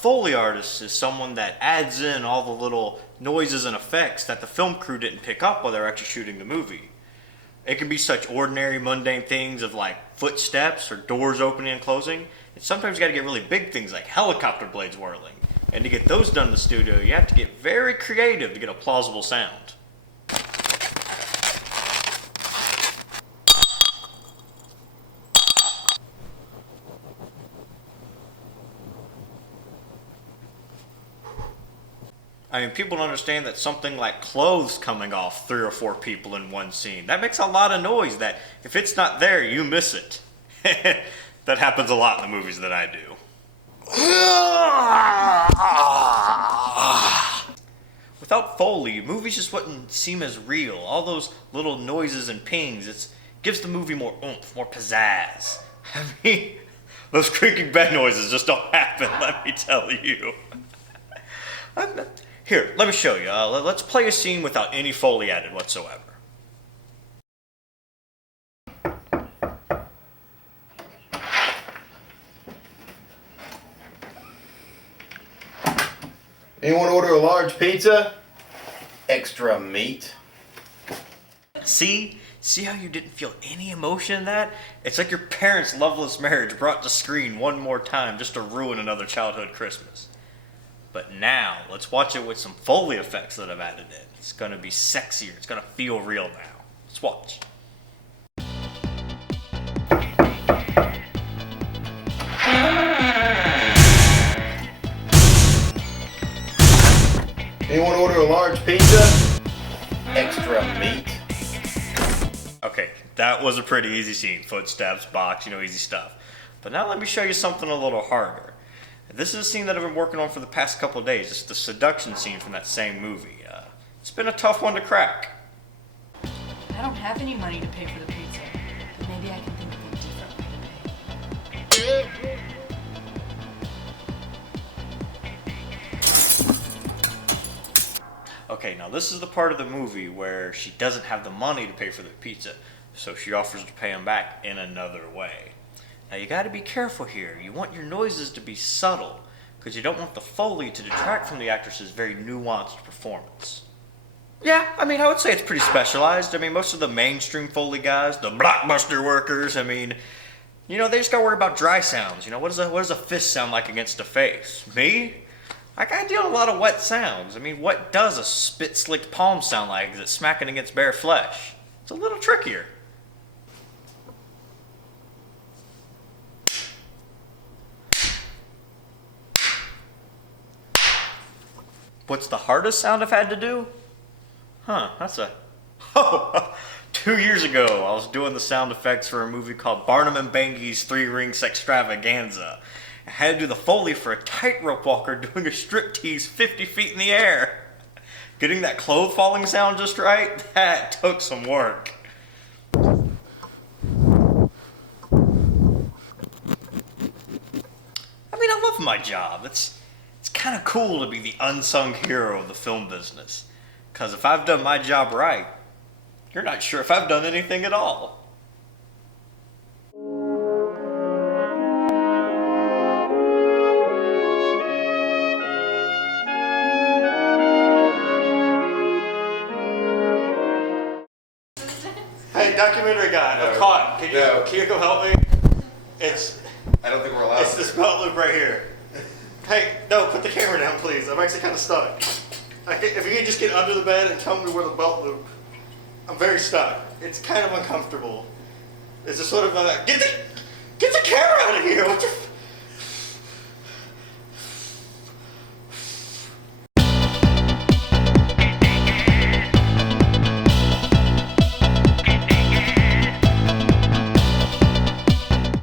Foley artist is someone that adds in all the little noises and effects that the film crew didn't pick up while they were actually shooting the movie. It can be such ordinary, mundane things of like footsteps or doors opening and closing. And sometimes you gotta get really big things like helicopter blades whirling. And to get those done in the studio, you have to get very creative to get a plausible sound. I mean, people don't understand that something like clothes coming off 3 or 4 people in one scene, that makes a lot of noise that if it's not there, you miss it. That happens a lot in the movies that I do. Without Foley, movies just wouldn't seem as real. All those little noises and pings, it gives the movie more oomph, more pizzazz. I mean, those creaking bed noises just don't happen, let me tell you. Here, let me show you. Let's play a scene without any Foley added whatsoever. Anyone order a large pizza? Extra meat. See how you didn't feel any emotion in that? It's like your parents' loveless marriage brought to screen one more time just to ruin another childhood Christmas. But now, let's watch it with some Foley effects that I've added in. It's gonna be sexier, it's gonna feel real now. Let's watch. Anyone order a large pizza? Extra meat. Okay, that was a pretty easy scene. Footsteps, box, easy stuff. But now let me show you something a little harder. This is a scene that I've been working on for the past couple of days. It's the seduction scene from that same movie. It's been a tough one to crack. I don't have any money to pay for the pizza, but maybe I can think of a different way to pay. Okay, now this is the part of the movie where she doesn't have the money to pay for the pizza, so she offers to pay him back in another way. Now you gotta be careful here. You want your noises to be subtle, because you don't want the Foley to detract from the actress's very nuanced performance. Yeah, I would say it's pretty specialized. Most of the mainstream Foley guys, the blockbuster workers, they just gotta worry about dry sounds. What does a fist sound like against a face? Me? I gotta deal with a lot of wet sounds. What does a spit-slicked palm sound like? Is it smacking against bare flesh? It's a little trickier. What's the hardest sound I've had to do? Oh, 2 years ago, I was doing the sound effects for a movie called Barnum and Bangy's 3 Rings Extravaganza. I had to do the Foley for a tightrope walker doing a striptease 50 feet in the air. Getting that clothes falling sound just right, that took some work. I love my job. It's kind of cool to be the unsung hero of the film business. Because if I've done my job right, you're not sure if I've done anything at all. Hey, documentary guy, I'm caught. Can you go help me? I don't think we're allowed. It's this belt loop right here. Hey, no, put the camera down, please. I'm actually kind of stuck. If you could just get under the bed and tell me where the belt loop. I'm very stuck. It's kind of uncomfortable. It's a sort of get the camera out of here. What the